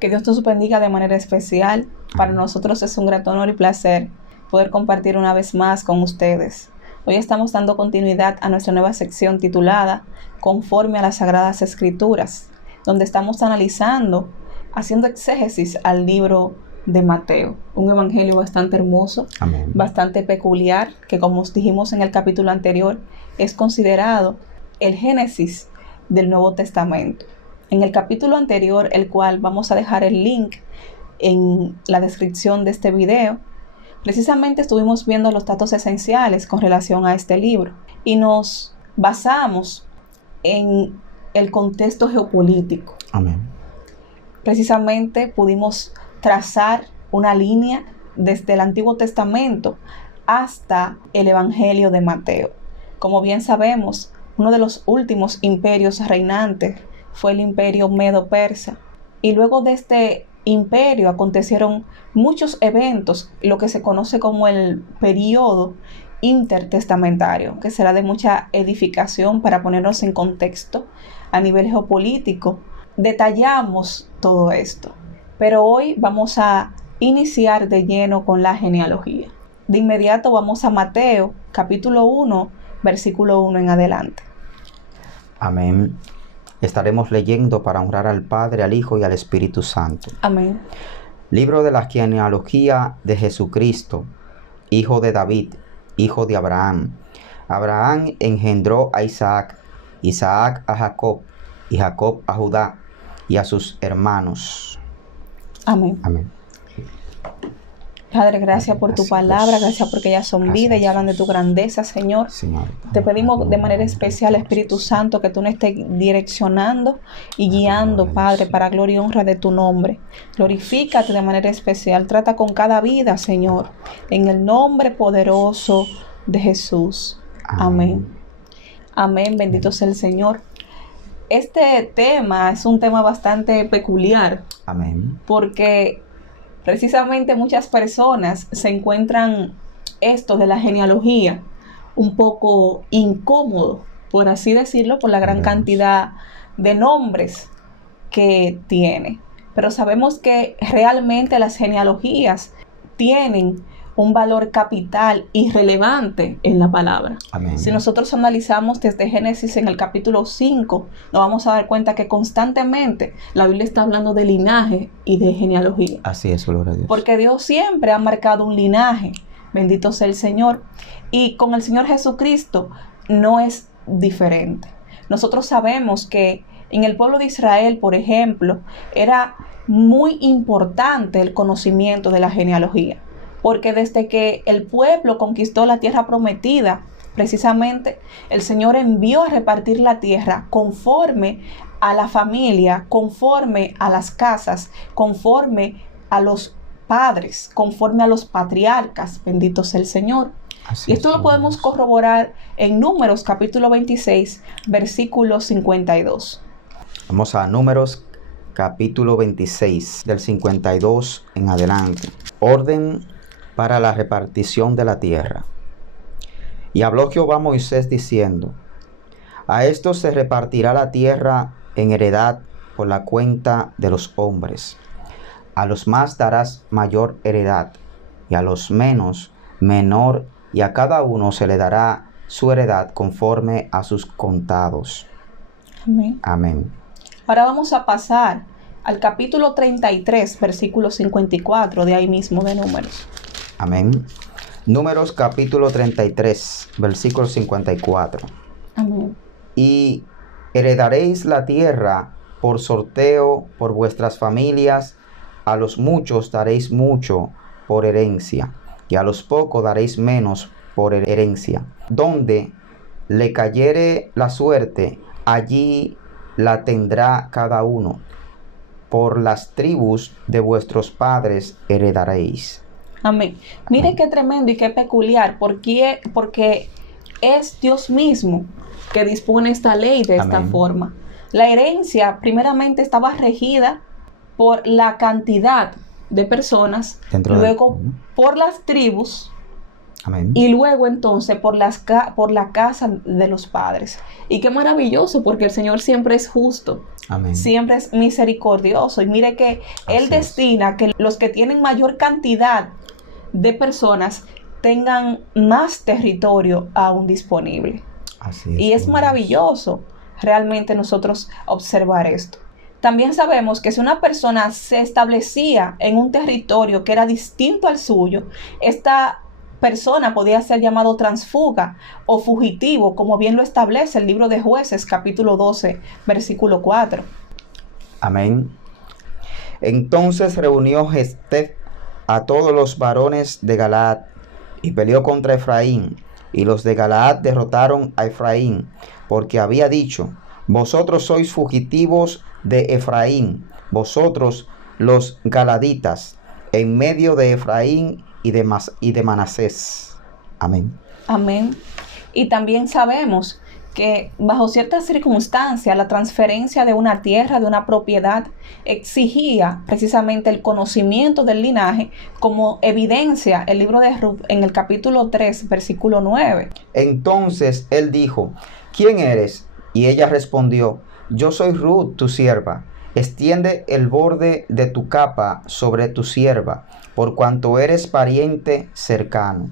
Que Dios nos bendiga de manera especial. Para nosotros es un gran honor y placer poder compartir una vez más con ustedes. Hoy estamos dando continuidad a nuestra nueva sección titulada Conforme a las Sagradas Escrituras, donde estamos analizando, haciendo exégesis al libro de Mateo, un evangelio bastante hermoso, Amén. Bastante peculiar, que como dijimos en el capítulo anterior, es considerado el génesis del Nuevo Testamento. En el capítulo anterior, el cual vamos a dejar el link en la descripción de este video, precisamente estuvimos viendo los datos esenciales con relación a este libro y nos basamos en el contexto geopolítico. Amén. Precisamente pudimos trazar una línea desde el Antiguo Testamento hasta el Evangelio de Mateo. Como bien sabemos, uno de los últimos imperios reinantes fue el imperio medo-persa. Y luego de este imperio acontecieron muchos eventos, lo que se conoce como el periodo intertestamentario, que será de mucha edificación para ponernos en contexto a nivel geopolítico. Detallamos todo esto, pero hoy vamos a iniciar de lleno con la genealogía. De inmediato vamos a Mateo, capítulo 1, versículo 1 en adelante. Amén. Estaremos leyendo para honrar al Padre, al Hijo y al Espíritu Santo. Amén. Libro de la genealogía de Jesucristo, hijo de David, hijo de Abraham. Abraham engendró a Isaac, Isaac a Jacob, y Jacob a Judá y a sus hermanos. Amén. Amén. Padre, gracias por tu palabra, gracias porque ellas son vida y hablan de tu grandeza, Señor. Te pedimos de manera especial, Espíritu Santo, que tú nos estés direccionando y guiando, Padre, para gloria y honra de tu nombre. Glorifícate de manera especial, trata con cada vida, Señor, en el nombre poderoso de Jesús. Amén. Amén, bendito sea el Señor. Este tema es un tema bastante peculiar. Amén. Porque precisamente muchas personas se encuentran esto de la genealogía un poco incómodo, por así decirlo, por la gran cantidad de nombres que tiene. Pero sabemos que realmente las genealogías tienen un valor capital y relevante en la palabra. Amén. Si nosotros analizamos desde Génesis en el capítulo 5, nos vamos a dar cuenta que constantemente la Biblia está hablando de linaje y de genealogía. Así es, gloria a Dios. Porque Dios siempre ha marcado un linaje, bendito sea el Señor. Y con el Señor Jesucristo no es diferente. Nosotros sabemos que en el pueblo de Israel, por ejemplo, era muy importante el conocimiento de la genealogía. Porque desde que el pueblo conquistó la tierra prometida, precisamente el Señor envió a repartir la tierra conforme a la familia, conforme a las casas, conforme a los padres, conforme a los patriarcas, bendito sea el Señor. Así Y esto lo podemos corroborar en Números capítulo 26, versículo 52. Vamos a Números capítulo 26, del 52 en adelante. Orden para la repartición de la tierra. Y habló Jehová a Moisés diciendo: a estos se repartirá la tierra en heredad por la cuenta de los hombres. A los más darás mayor heredad, y a los menos menor, y a cada uno se le dará su heredad conforme a sus contados. Amén. Amén. Ahora vamos a pasar al capítulo 33, versículo 54, de ahí mismo de Números. Amén. Números capítulo 33, versículo 54. Amén. Y heredaréis la tierra por sorteo por vuestras familias. A los muchos daréis mucho por herencia, y a los pocos daréis menos por herencia. Donde le cayere la suerte, allí la tendrá cada uno. Por las tribus de vuestros padres heredaréis. Amén. Mire qué tremendo y qué peculiar, porque es Dios mismo que dispone esta ley de esta forma. La herencia primeramente estaba regida por la cantidad de personas, luego por las tribus, Amén. Y luego entonces por la casa de los padres. Y qué maravilloso, porque el Señor siempre es justo. Amén. Siempre es misericordioso. Y mire que Él Así es. destina que los que tienen mayor cantidad de personas tengan más territorio aún disponible. Así es. Y es Dios. maravilloso realmente nosotros observar esto. También sabemos que si una persona se establecía en un territorio que era distinto al suyo, esta persona podía ser llamado transfuga o fugitivo, como bien lo establece el libro de Jueces, capítulo 12, versículo 4. Amén. Entonces reunió Jefté a todos los varones de Galaad y peleó contra Efraín. Y los de Galaad derrotaron a Efraín, porque había dicho: vosotros sois fugitivos de Efraín, vosotros los galaditas, en medio de Efraín y de Manasés. Amén. Amén. Y también sabemos que bajo ciertas circunstancias la transferencia de una tierra, de una propiedad, exigía precisamente el conocimiento del linaje, como evidencia el libro de Ruth en el capítulo 3, versículo 9. Entonces él dijo: ¿quién eres? Y ella respondió: yo soy Ruth, tu sierva. Extiende el borde de tu capa sobre tu sierva, por cuanto eres pariente cercano.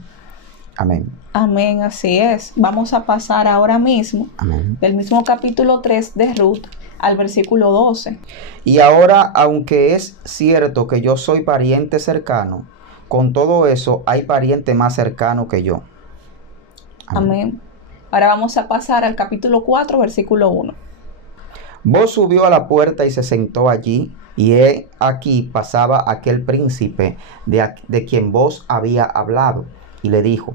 Amén. Amén, así es. Vamos a pasar ahora mismo Amén. del mismo capítulo 3 de Ruth al versículo 12. Y ahora, aunque es cierto que yo soy pariente cercano, con todo eso hay pariente más cercano que yo. Amén. Ahora vamos a pasar al capítulo 4, versículo 1. Vos subió a la puerta y se sentó allí, y he aquí pasaba aquel príncipe de quien vos había hablado, y le dijo: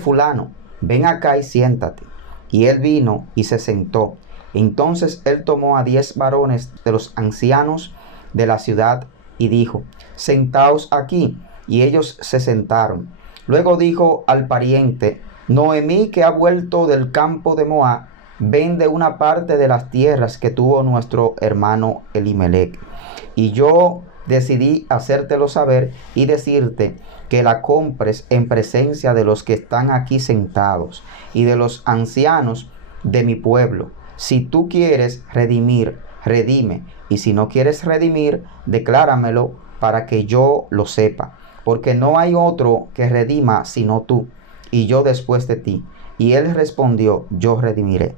fulano, ven acá y siéntate. Y él vino y se sentó. Entonces él tomó a 10 varones de los ancianos de la ciudad y dijo: sentaos aquí. Y ellos se sentaron. Luego dijo al pariente: Noemí, que ha vuelto del campo de Moab, vende una parte de las tierras que tuvo nuestro hermano Elimelech. Y yo decidí hacértelo saber y decirte que la compres en presencia de los que están aquí sentados y de los ancianos de mi pueblo. Si tú quieres redimir, redime, y si no quieres redimir, decláramelo para que yo lo sepa, porque no hay otro que redima sino tú, y yo después de ti. Y él respondió: yo redimiré.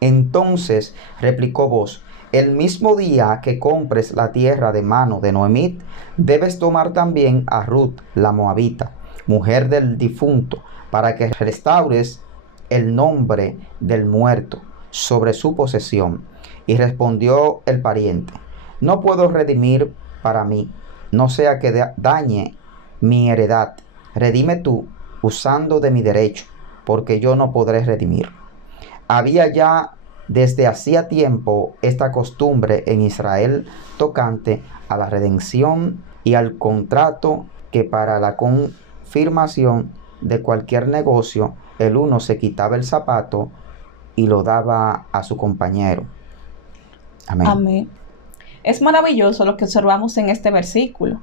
Entonces replicó vos: el mismo día que compres la tierra de mano de Noemí, debes tomar también a Ruth la moabita, mujer del difunto, para que restaures el nombre del muerto sobre su posesión. Y respondió el pariente: no puedo redimir para mí, no sea que dañe mi heredad. Redime tú, usando de mi derecho, porque yo no podré redimir. Había ya desde hacía tiempo esta costumbre en Israel tocante a la redención y al contrato, que para la confirmación de cualquier negocio el uno se quitaba el zapato y lo daba a su compañero. Amén. Amén. Es maravilloso lo que observamos en este versículo,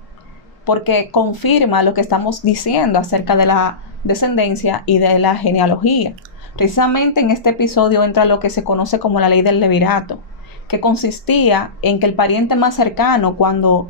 porque confirma lo que estamos diciendo acerca de la descendencia y de la genealogía. Precisamente en este episodio entra lo que se conoce como la ley del levirato, que consistía en que el pariente más cercano, cuando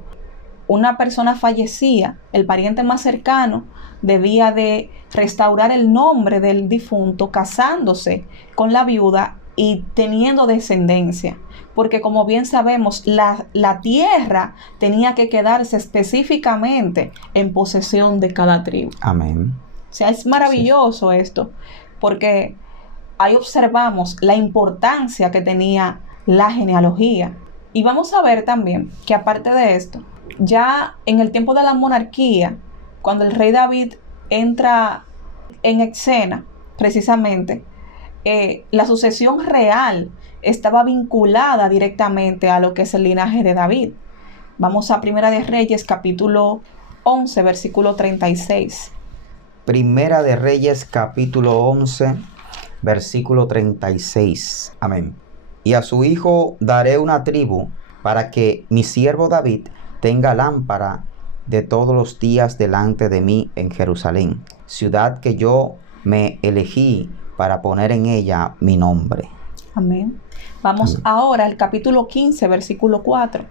una persona fallecía, el pariente más cercano debía de restaurar el nombre del difunto casándose con la viuda y teniendo descendencia, porque como bien sabemos, la tierra tenía que quedarse específicamente en posesión de cada tribu. Amén. O sea, es maravilloso esto, porque ahí observamos la importancia que tenía la genealogía. Y vamos a ver también que aparte de esto, ya en el tiempo de la monarquía, cuando el rey David entra en escena, precisamente, la sucesión real estaba vinculada directamente a lo que es el linaje de David. Vamos a Primera de Reyes, capítulo 11, versículo 36. Primera de Reyes, capítulo 11, versículo 36. Amén. Y a su hijo daré una tribu, para que mi siervo David tenga lámpara de todos los días delante de mí en Jerusalén, ciudad que yo me elegí para poner en ella mi nombre. Amén. Vamos Amén. ahora al capítulo 15, versículo 4.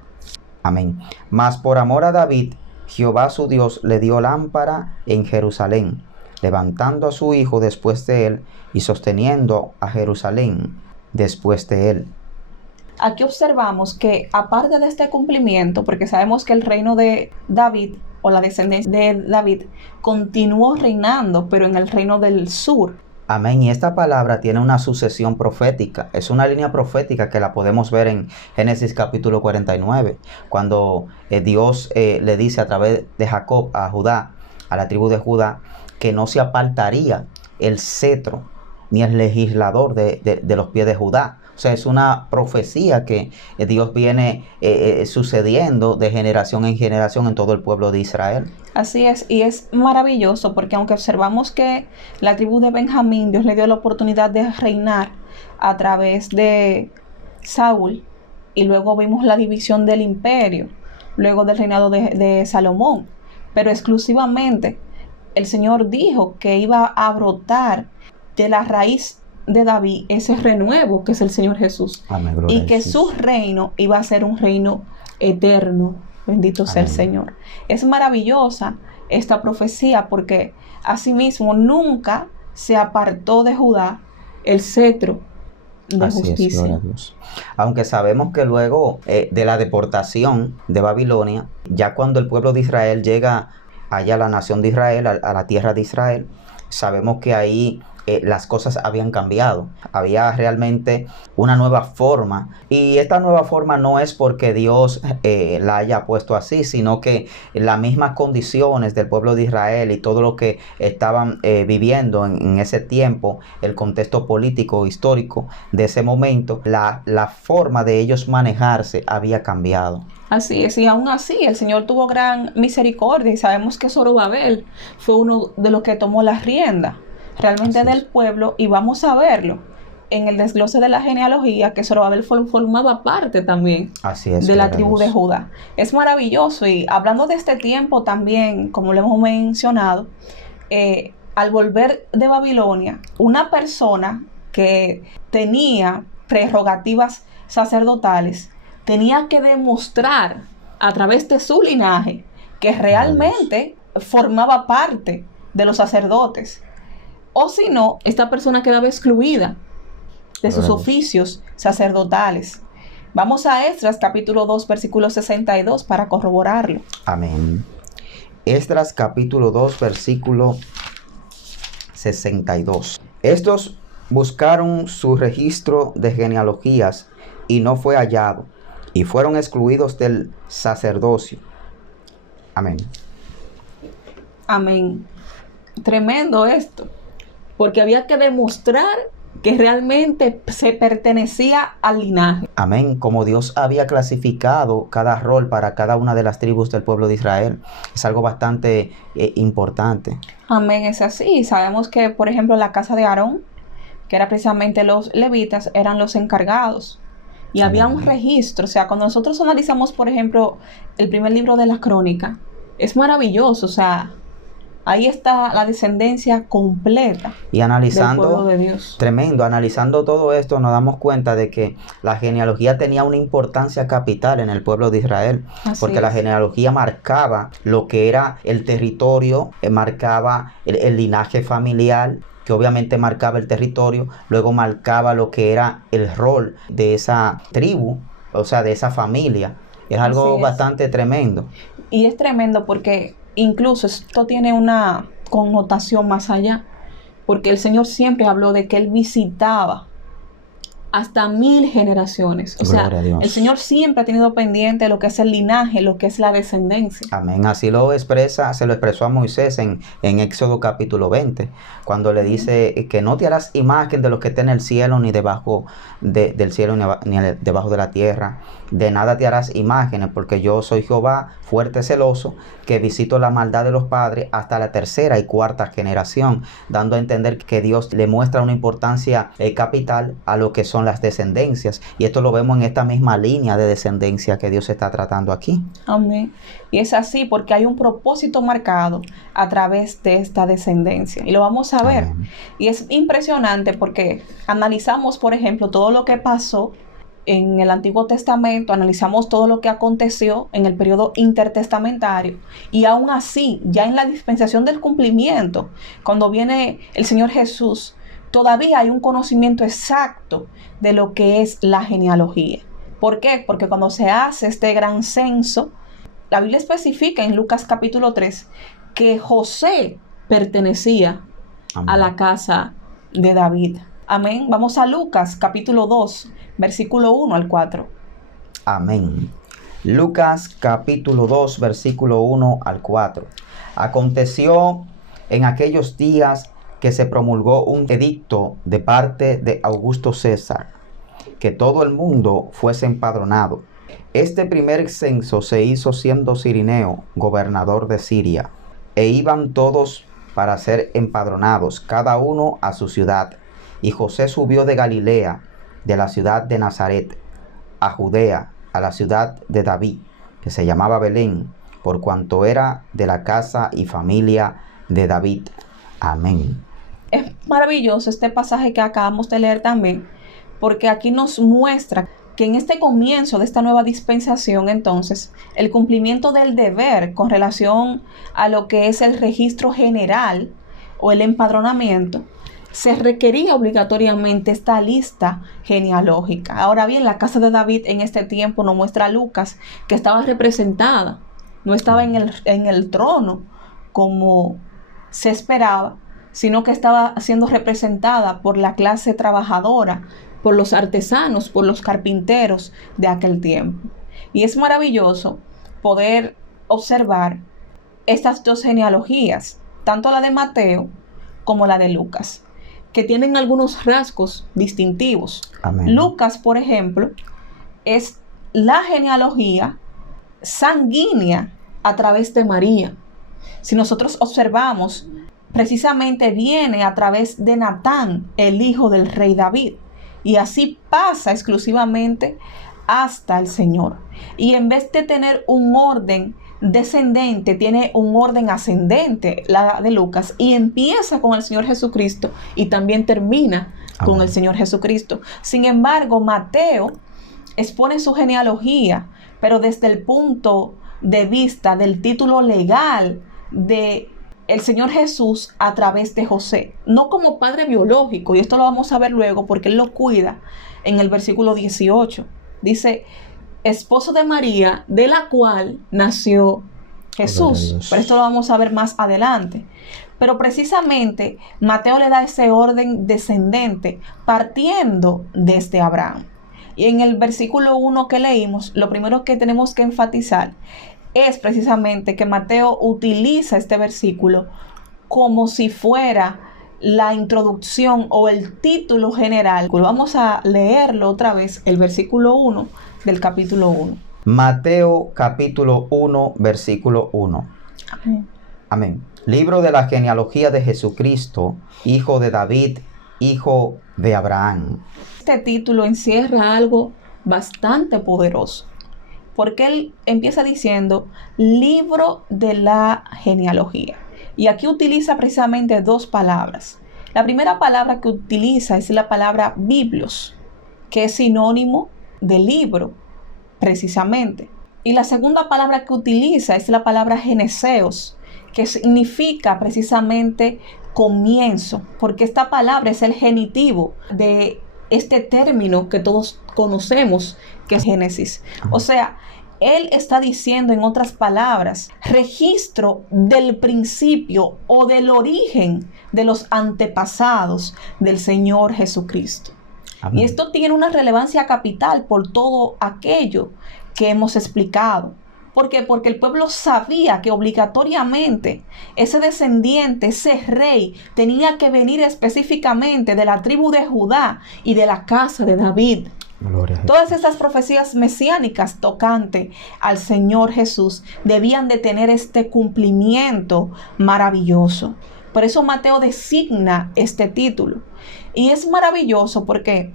Amén. Mas por amor a David, Jehová su Dios le dio lámpara en Jerusalén, levantando a su hijo después de él y sosteniendo a Jerusalén después de él. Aquí observamos que aparte de este cumplimiento, porque sabemos que el reino de David o la descendencia de David continuó reinando, pero en el reino del sur. Amén. Y esta palabra tiene una sucesión profética. Es una línea profética que la podemos ver en Génesis capítulo 49, cuando Dios le dice a través de Jacob a Judá, a la tribu de Judá, que no se apartaría el cetro ni el legislador de los pies de Judá. O sea, es una profecía que Dios viene sucediendo de generación en generación en todo el pueblo de Israel. Así es, y es maravilloso porque aunque observamos que la tribu de Benjamín, Dios le dio la oportunidad de reinar a través de Saúl, y luego vimos la división del imperio, luego del reinado de Salomón, pero exclusivamente el Señor dijo que iba a brotar de la raíz de David ese renuevo que es el Señor Jesús. Amén, gloria Y a que Jesús. su reino iba a ser un reino eterno. Bendito sea el Amén. Señor. Es maravillosa esta profecía porque asimismo nunca se apartó de Judá el cetro de Así es, justicia. gloria a Dios. Aunque sabemos que luego de la deportación de Babilonia, ya cuando el pueblo de Israel llega allá a la nación de Israel, a la tierra de Israel, sabemos que ahí las cosas habían cambiado. Había realmente una nueva forma. Y esta nueva forma no es porque Dios la haya puesto así, sino que las mismas condiciones del pueblo de Israel y todo lo que estaban viviendo en ese tiempo, el contexto político histórico de ese momento, la forma de ellos manejarse había cambiado. Así es, y aún así el Señor tuvo gran misericordia y sabemos que Zorobabel fue uno de los que tomó la rienda realmente Así es. del pueblo, y vamos a verlo en el desglose de la genealogía que Zorobabel formaba parte también Así es, de la gloria a tribu de Dios. Judá. Es maravilloso, y hablando de este tiempo también, como lo hemos mencionado, al volver de Babilonia, una persona que tenía prerrogativas sacerdotales tenía que demostrar a través de su linaje que realmente formaba parte de los sacerdotes. O si no, esta persona quedaba excluida de sus Gloria a Dios. oficios sacerdotales. Vamos a Esdras capítulo 2 versículo 62 para corroborarlo. Amén. Esdras capítulo 2 versículo 62. Estos buscaron su registro de genealogías y no fue hallado, y fueron excluidos del sacerdocio. Amén. Amén. Tremendo esto, porque había que demostrar que realmente se pertenecía al linaje. Amén. Como Dios había clasificado cada rol para cada una de las tribus del pueblo de Israel, es algo bastante importante. Amén, es así. Sabemos que, por ejemplo, la casa de Aarón, que era precisamente los levitas, eran los encargados. Y Amén. había un registro. O sea, cuando nosotros analizamos, por ejemplo, el primer libro de la Crónica, es maravilloso. O sea, ahí está la descendencia completa Y del pueblo analizando, de Dios. tremendo, analizando todo esto, nos damos cuenta de que la genealogía tenía una importancia capital en el pueblo de Israel, Así porque la es. genealogía marcaba lo que era el territorio, marcaba el linaje familiar, que obviamente marcaba el territorio, luego marcaba lo que era el rol de esa tribu, o sea, de esa familia. Es algo Así es. bastante tremendo. Y es tremendo porque incluso esto tiene una connotación más allá, porque el Señor siempre habló de que Él visitaba hasta 1000 generaciones. O sea, Gloria a Dios. el Señor siempre ha tenido pendiente lo que es el linaje, lo que es la descendencia. Amén. Así lo expresa, se lo expresó a Moisés en Éxodo capítulo 20, cuando le dice que no te harás imagen de lo que está en el cielo, ni debajo del cielo, ni debajo de la tierra, de nada te harás imágenes, porque yo soy Jehová, fuerte celoso, que visito la maldad de los padres hasta la tercera y cuarta generación, dando a entender que Dios le muestra una importancia capital a lo que son las descendencias. Y esto lo vemos en esta misma línea de descendencia que Dios está tratando aquí. Amén. Y es así porque hay un propósito marcado a través de esta descendencia. Y lo vamos a ver. Amén. Y es impresionante porque analizamos, por ejemplo, todo lo que pasó en el Antiguo Testamento, analizamos todo lo que aconteció en el periodo intertestamentario, y aún así, ya en la dispensación del cumplimiento, cuando viene el Señor Jesús, todavía hay un conocimiento exacto de lo que es la genealogía. ¿Por qué? Porque cuando se hace este gran censo, la Biblia especifica en Lucas capítulo 3 que José pertenecía Amén. a la casa de David. Amén. Vamos a Lucas capítulo 2, versículo 1 al 4. Amén. Lucas capítulo 2, versículo 1 al 4. Aconteció en aquellos días que se promulgó un edicto de parte de Augusto César, que todo el mundo fuese empadronado. Este primer censo se hizo siendo Cirineo gobernador de Siria, e iban todos para ser empadronados, cada uno a su ciudad. Y José subió de Galilea, de la ciudad de Nazaret, a Judea, a la ciudad de David, que se llamaba Belén, por cuanto era de la casa y familia de David. Amén. Es maravilloso este pasaje que acabamos de leer también, porque aquí nos muestra que en este comienzo de esta nueva dispensación, entonces, el cumplimiento del deber con relación a lo que es el registro general o el empadronamiento, se requería obligatoriamente esta lista genealógica. Ahora bien, la casa de David en este tiempo nos muestra a Lucas que estaba representada, no estaba en el trono como se esperaba, sino que estaba siendo representada por la clase trabajadora, por los artesanos, por los carpinteros de aquel tiempo. Y es maravilloso poder observar estas dos genealogías, tanto la de Mateo como la de Lucas, que tienen algunos rasgos distintivos. Amén. Lucas, por ejemplo, es la genealogía sanguínea a través de María. Si nosotros observamos, precisamente viene a través de Natán, el hijo del rey David, y así pasa exclusivamente hasta el Señor. Y en vez de tener un orden descendente, tiene un orden ascendente, la de Lucas, y empieza con el Señor Jesucristo y también termina con Amén. el Señor Jesucristo. Sin embargo, Mateo expone su genealogía, pero desde el punto de vista del título legal de el Señor Jesús a través de José, no como padre biológico, y esto lo vamos a ver luego porque él lo cuida en el versículo 18. Dice, esposo de María, de la cual nació Jesús. Pero esto lo vamos a ver más adelante. Pero precisamente Mateo le da ese orden descendente partiendo desde Abraham. Y en el versículo 1 que leímos, lo primero que tenemos que enfatizar es precisamente que Mateo utiliza este versículo como si fuera la introducción o el título general. Vamos a leerlo otra vez, el versículo 1 del capítulo 1. Mateo capítulo 1, versículo 1. Amén. Amén. Libro de la genealogía de Jesucristo, hijo de David, hijo de Abraham. Este título encierra algo bastante poderoso, porque él empieza diciendo libro de la genealogía. Y aquí utiliza precisamente dos palabras. La primera palabra que utiliza es la palabra biblios, que es sinónimo de libro, precisamente. Y la segunda palabra que utiliza es la palabra geneseos, que significa precisamente comienzo, porque esta palabra es el genitivo de este término que todos conocemos, que es Génesis. O sea, él está diciendo, en otras palabras, registro del principio o del origen de los antepasados del Señor Jesucristo. Amén. Y esto tiene una relevancia capital por todo aquello que hemos explicado. ¿Por qué? Porque el pueblo sabía que obligatoriamente ese descendiente, ese rey, tenía que venir específicamente de la tribu de Judá y de la casa de David. Gloria a Jesús. Todas estas profecías mesiánicas tocante al Señor Jesús debían de tener este cumplimiento maravilloso. Por eso Mateo designa este título. Y es maravilloso porque,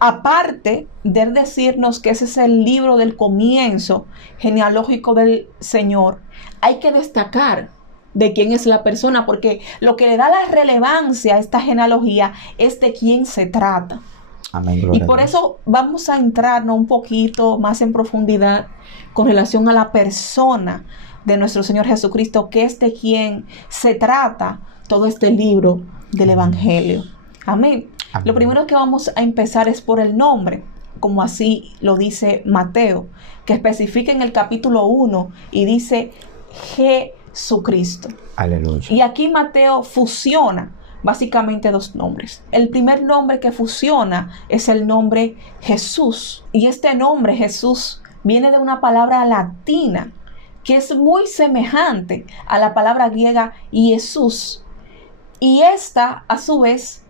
aparte de decirnos que ese es el libro del comienzo genealógico del Señor, hay que destacar de quién es la persona, porque lo que le da la relevancia a esta genealogía es de quién se trata. Amén, Y gloria a por Dios. eso vamos a entrarnos un poquito más en profundidad con relación a la persona de nuestro Señor Jesucristo, que es de quien se trata todo este libro del Evangelio. Amén. Amén. Lo primero que vamos a empezar es por el nombre, como así lo dice Mateo, que especifica en el capítulo 1 y dice Jesucristo. Aleluya. Y aquí Mateo fusiona básicamente dos nombres. El primer nombre que fusiona es el nombre Jesús. Y este nombre Jesús viene de una palabra latina que es muy semejante a la palabra griega Jesús. Y esta, a su vez,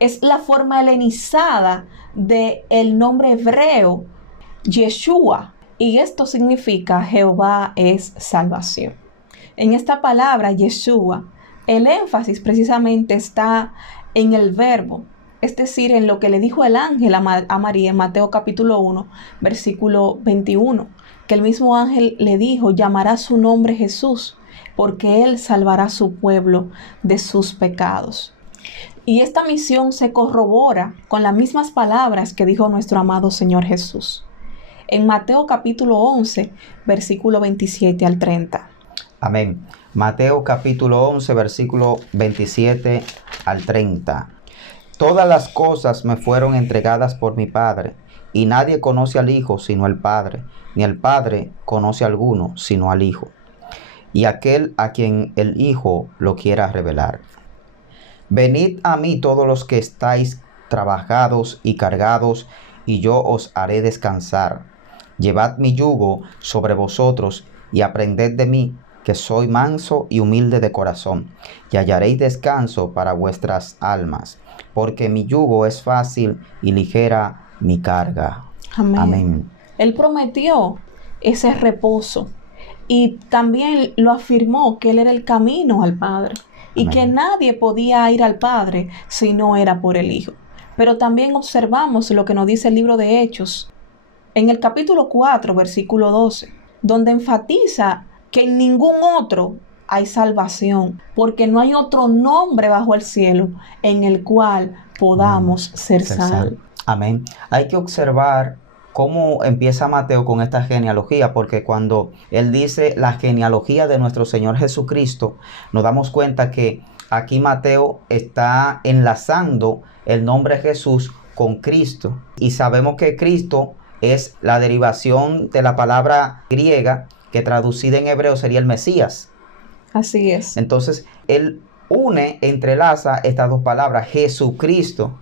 es la forma helenizada del nombre hebreo Yeshua. Y esto significa Jehová es salvación. En esta palabra Yeshua, el énfasis precisamente está en el verbo, es decir, en lo que le dijo el ángel a María en Mateo capítulo 1, versículo 21, que el mismo ángel le dijo, llamará su nombre Jesús, porque él salvará a su pueblo de sus pecados. Y esta misión se corrobora con las mismas palabras que dijo nuestro amado Señor Jesús. En Mateo capítulo 11, versículo 27 al 30. Amén. Mateo capítulo 11, versículo 27 al 30. Todas las cosas me fueron entregadas por mi Padre, y nadie conoce al Hijo sino el Padre, ni el Padre conoce a alguno sino al Hijo, y aquel a quien el Hijo lo quiera revelar. Venid a mí todos los que estáis trabajados y cargados, y yo os haré descansar. Llevad mi yugo sobre vosotros, y aprended de mí, que soy manso y humilde de corazón, y hallaréis descanso para vuestras almas, porque mi yugo es fácil y ligera mi carga. Amén. Amén. Él prometió ese reposo y también lo afirmó que Él era el camino al Padre y Amén. que nadie podía ir al Padre si no era por el Hijo. Pero también observamos lo que nos dice el libro de Hechos, en el capítulo 4, versículo 12, donde enfatiza que en ningún otro hay salvación, porque no hay otro nombre bajo el cielo en el cual podamos ser salvos. Amén. Hay que observar cómo empieza Mateo con esta genealogía, porque cuando él dice la genealogía de nuestro Señor Jesucristo, nos damos cuenta que aquí Mateo está enlazando el nombre Jesús con Cristo. Y sabemos que Cristo es la derivación de la palabra griega que traducida en hebreo sería el Mesías. Así es. Entonces, él entrelaza estas dos palabras, Jesucristo.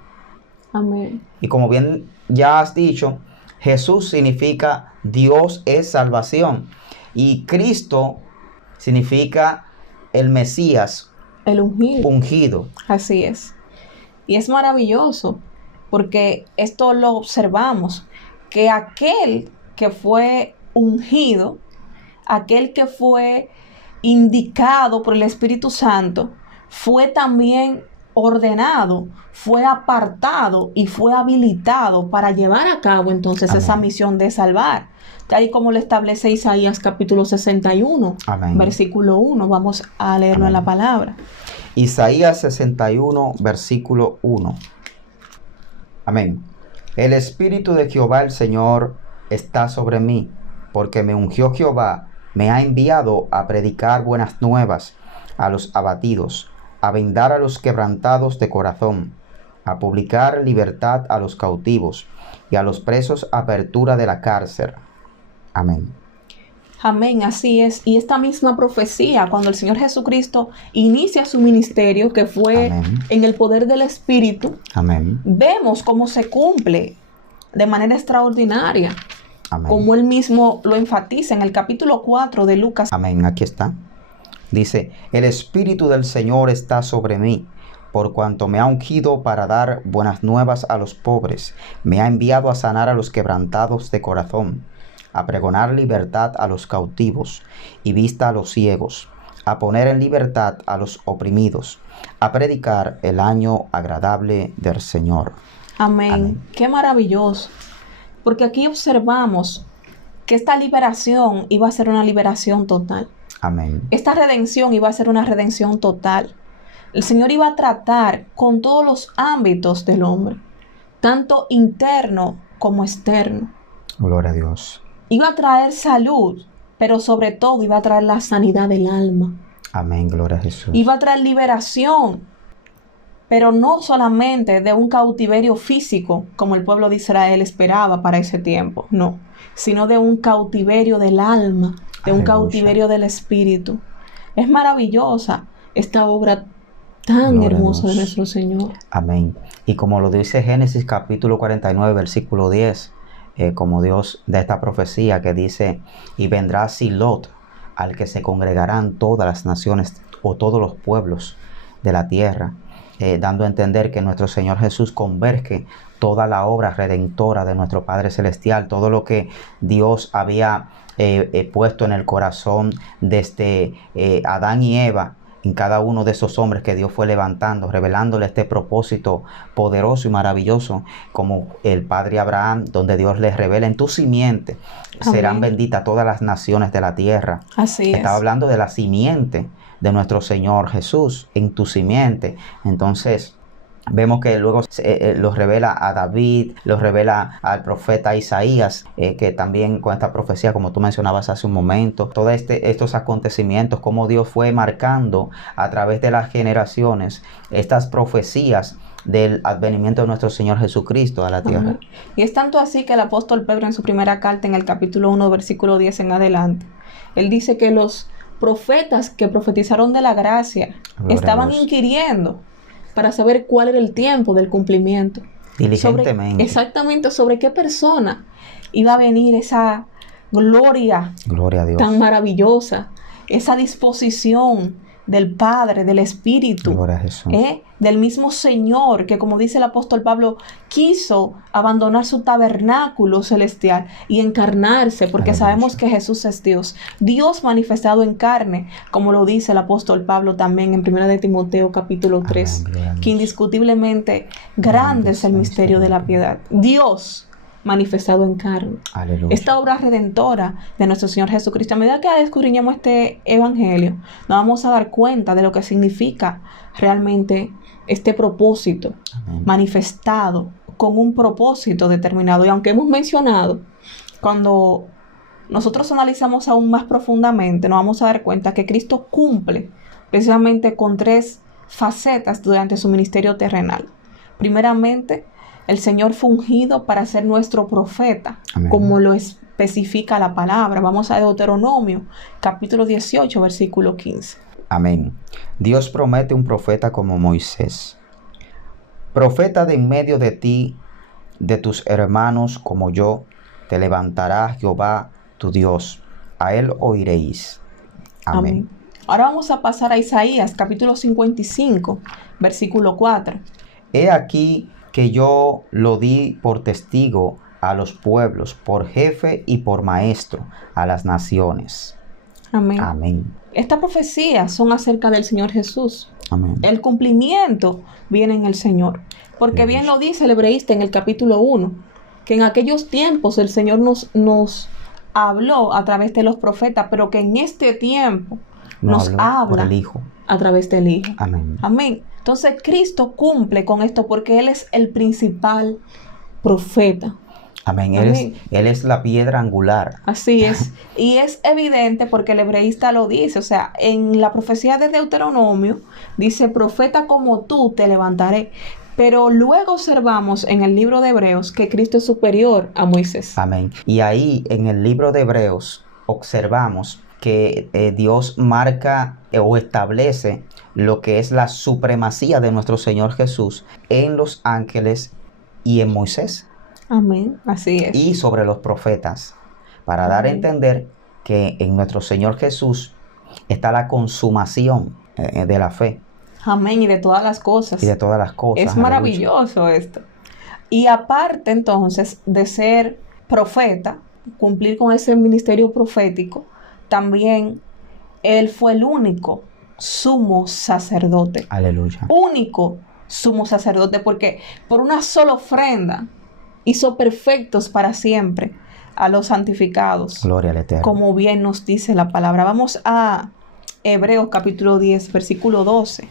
Amén. Y como bien ya has dicho, Jesús significa Dios es salvación. Y Cristo significa el Mesías, El ungido. ungido. Así es. Y es maravilloso porque esto lo observamos, que aquel que fue ungido, aquel que fue indicado por el Espíritu Santo, fue también ordenado, fue apartado y fue habilitado para llevar a cabo entonces Amén. esa misión de salvar. Tal y como lo establece Isaías capítulo 61, Amén. versículo 1. Vamos a leerlo en la palabra. Isaías 61, versículo 1. Amén. El Espíritu de Jehová el Señor está sobre mí, porque me ungió Jehová, me ha enviado a predicar buenas nuevas a los abatidos, a vendar a los quebrantados de corazón, a publicar libertad a los cautivos y a los presos apertura de la cárcel. Amén. Amén, así es. Y esta misma profecía, cuando el Señor Jesucristo inicia su ministerio, que fue Amén. en el poder del Espíritu, Amén. vemos cómo se cumple de manera extraordinaria, Amén. como él mismo lo enfatiza en el capítulo 4 de Lucas. Amén, aquí está. Dice, el Espíritu del Señor está sobre mí, por cuanto me ha ungido para dar buenas nuevas a los pobres, me ha enviado a sanar a los quebrantados de corazón, a pregonar libertad a los cautivos y vista a los ciegos, a poner en libertad a los oprimidos, a predicar el año agradable del Señor. Amén. Amén. Qué maravilloso. Porque aquí observamos que esta liberación iba a ser una liberación total. Amén. Esta redención iba a ser una redención total. El Señor iba a tratar con todos los ámbitos del hombre, tanto interno como externo. Gloria a Dios. Iba a traer salud, pero sobre todo iba a traer la sanidad del alma. Amén. Gloria a Jesús. Iba a traer liberación, pero no solamente de un cautiverio físico, como el pueblo de Israel esperaba para ese tiempo, no, sino de un cautiverio del alma, de un Aleluya. Cautiverio del espíritu. Es maravillosa esta obra tan Gloria a hermosa de Dios. nuestro Señor. Amén. Y como lo dice Génesis capítulo 49, versículo 10, como Dios da esta profecía que dice, y vendrá Silot, al que se congregarán todas las naciones o todos los pueblos de la tierra, dando a entender que nuestro Señor Jesús converge toda la obra redentora de nuestro Padre Celestial, todo lo que Dios había puesto en el corazón desde Adán y Eva, en cada uno de esos hombres que Dios fue levantando, revelándole este propósito poderoso y maravilloso, como el Padre Abraham, donde Dios les revela, en tu simiente serán Amén. benditas todas las naciones de la tierra. Así Estaba es. hablando de la simiente de nuestro Señor Jesús, en tu simiente. Entonces, vemos que luego los revela a David, los revela al profeta Isaías, que también con esta profecía, como tú mencionabas hace un momento, todos estos acontecimientos, cómo Dios fue marcando a través de las generaciones estas profecías del advenimiento de nuestro Señor Jesucristo a la tierra. Amén. Y es tanto así que el apóstol Pedro en su primera carta, en el capítulo 1, versículo 10 en adelante, él dice que los profetas que profetizaron de la gracia Gloria a estaban Dios. inquiriendo para saber cuál era el tiempo del cumplimiento. Diligentemente. Exactamente, sobre qué persona iba a venir esa gloria Gloria a Dios. tan maravillosa, esa disposición del Padre, del Espíritu, Gloria a Jesús. del mismo Señor, que como dice el apóstol Pablo, quiso abandonar su tabernáculo celestial y encarnarse, porque Aleluya. sabemos que Jesús es Dios. Dios manifestado en carne, como lo dice el apóstol Pablo también en 1 de Timoteo capítulo 3, Amén, gloria a Dios. que indiscutiblemente grande es el misterio de la piedad. Dios manifestado en carne. Aleluya. Esta obra redentora de nuestro Señor Jesucristo, a medida que escudriñamos este evangelio, nos vamos a dar cuenta de lo que significa realmente este propósito Amén. manifestado con un propósito determinado. Y aunque hemos mencionado, cuando nosotros analizamos aún más profundamente, nos vamos a dar cuenta que Cristo cumple precisamente con 3 facetas durante su ministerio terrenal. Primeramente, el Señor fue ungido para ser nuestro profeta, Amén. como lo especifica la palabra. Vamos a Deuteronomio, capítulo 18, versículo 15. Amén. Dios promete un profeta como Moisés. Profeta de en medio de ti, de tus hermanos como yo, te levantará Jehová tu Dios. A él oiréis. Amén. Ahora vamos a pasar a Isaías, capítulo 55, versículo 4. He aquí que yo lo di por testigo a los pueblos, por jefe y por maestro a las naciones. Amén. Amén. Estas profecías son acerca del Señor Jesús. Amén. El cumplimiento viene en el Señor. Porque bien lo dice el hebreísta en el capítulo 1, que en aquellos tiempos el Señor nos habló a través de los profetas, pero que en este tiempo nos habló por habla el Hijo. a través del Hijo. Amén. Amén. Entonces Cristo cumple con esto porque Él es el principal profeta. Amén. Amén. Él es la piedra angular. Así es. Y es evidente porque el hebreísta lo dice. O sea, en la profecía de Deuteronomio dice, profeta como tú te levantaré. Pero luego observamos en el libro de Hebreos que Cristo es superior a Moisés. Amén. Y ahí en el libro de Hebreos observamos que Dios marca o establece lo que es la supremacía de nuestro Señor Jesús en los ángeles y en Moisés Amén. Así es. y sobre los profetas, para dar a Amén. entender que en nuestro Señor Jesús está la consumación de la fe. Amén, y de todas las cosas. Y de todas las cosas. Es maravilloso esto. Y aparte entonces de ser profeta, cumplir con ese ministerio profético, también él fue el único sumo sacerdote. Aleluya. Único sumo sacerdote, porque por una sola ofrenda hizo perfectos para siempre a los santificados. Gloria al Eterno. Como bien nos dice la palabra. Vamos a Hebreos capítulo 10, versículo 12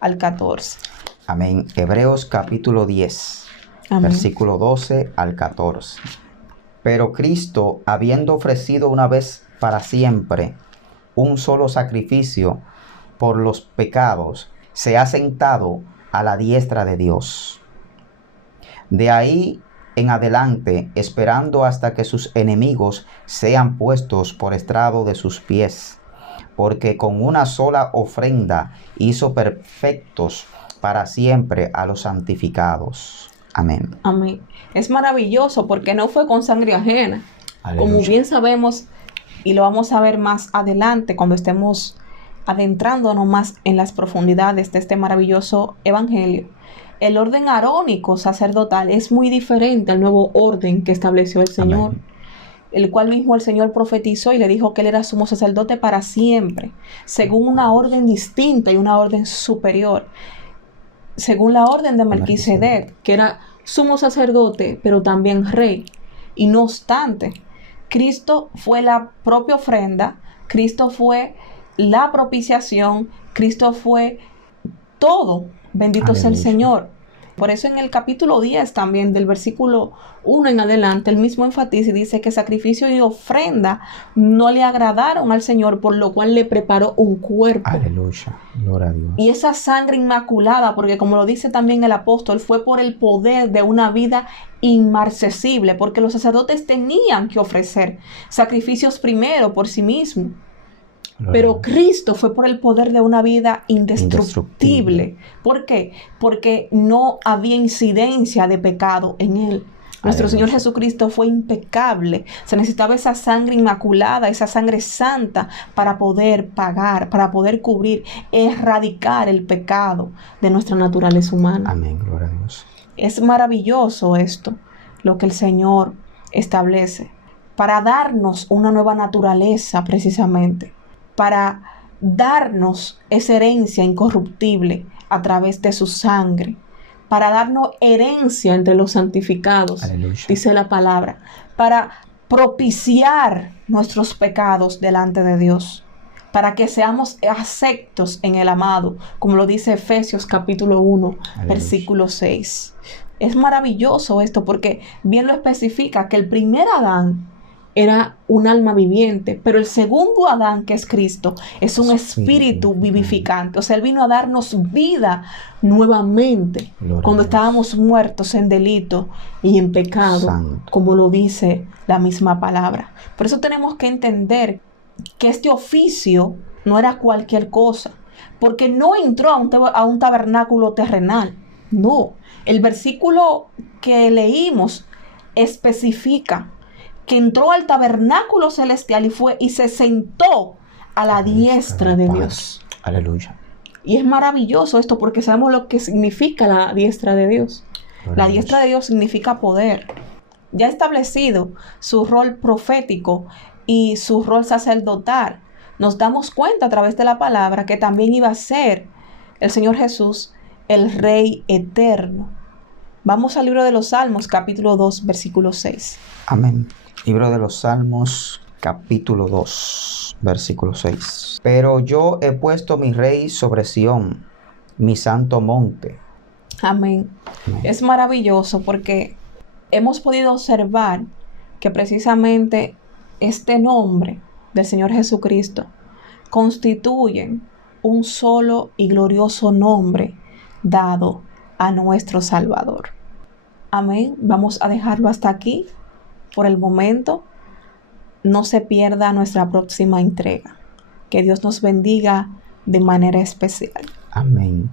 al 14. Amén. Hebreos capítulo 10, Amén. versículo 12 al 14. Pero Cristo, habiendo ofrecido una vez para siempre un solo sacrificio por los pecados, se ha sentado a la diestra de Dios. De ahí en adelante, esperando hasta que sus enemigos sean puestos por estrado de sus pies, porque con una sola ofrenda hizo perfectos para siempre a los santificados. Amén. Amén. Es maravilloso porque no fue con sangre ajena. Aleluya. Como bien sabemos, y lo vamos a ver más adelante cuando estemos adentrándonos más en las profundidades de este maravilloso evangelio. El orden arónico sacerdotal es muy diferente al nuevo orden que estableció el Señor. Amén. El cual mismo el Señor profetizó y le dijo que Él era sumo sacerdote para siempre, según una orden distinta y una orden superior. Según la orden de Melquisedec, que era sumo sacerdote, pero también rey. Y no obstante, Cristo fue la propia ofrenda, Cristo fue la propiciación, Cristo fue todo. Bendito sea el Señor. Por eso en el capítulo 10 también, del versículo 1 en adelante, el mismo enfatiza y dice que sacrificio y ofrenda no le agradaron al Señor, por lo cual le preparó un cuerpo. Aleluya. Gloria a Dios. Y esa sangre inmaculada, porque como lo dice también el apóstol, fue por el poder de una vida inmarcesible, porque los sacerdotes tenían que ofrecer sacrificios primero por sí mismos. Pero Cristo fue por el poder de una vida indestructible. ¿Por qué? Porque no había incidencia de pecado en Él. Nuestro Señor Jesucristo fue impecable. Se necesitaba esa sangre inmaculada, esa sangre santa para poder pagar, para poder cubrir, erradicar el pecado de nuestra naturaleza humana. Amén, gloria a Dios. Es maravilloso esto, lo que el Señor establece, para darnos una nueva naturaleza precisamente, para darnos esa herencia incorruptible a través de su sangre, para darnos herencia entre los santificados, Aleluya. dice la palabra, para propiciar nuestros pecados delante de Dios, para que seamos aceptos en el amado, como lo dice Efesios capítulo 1, Aleluya. versículo 6. Es maravilloso esto porque bien lo especifica que el primer Adán era un alma viviente, pero el segundo Adán, que es Cristo, es un espíritu vivificante. O sea, Él vino a darnos vida nuevamente cuando estábamos muertos en delito y en pecado, Santo. como lo dice la misma palabra. Por eso tenemos que entender que este oficio no era cualquier cosa, porque no entró a un tabernáculo terrenal. No, el versículo que leímos especifica que entró al tabernáculo celestial y se sentó a la diestra de Dios. Aleluya. Y es maravilloso esto porque sabemos lo que significa la diestra de Dios. La diestra de Dios significa poder. Ya establecido su rol profético y su rol sacerdotal, nos damos cuenta a través de la palabra que también iba a ser el Señor Jesús el Rey eterno. Vamos al libro de los Salmos, capítulo 2, versículo 6. Amén. Libro de los Salmos, capítulo 2, versículo 6. Pero yo he puesto mi rey sobre Sión, mi santo monte. Amén. Amén. Es maravilloso porque hemos podido observar que precisamente este nombre del Señor Jesucristo constituye un solo y glorioso nombre dado a nuestro Salvador. Amén. Vamos a dejarlo hasta aquí por el momento. No se pierda nuestra próxima entrega. Que Dios nos bendiga de manera especial. Amén.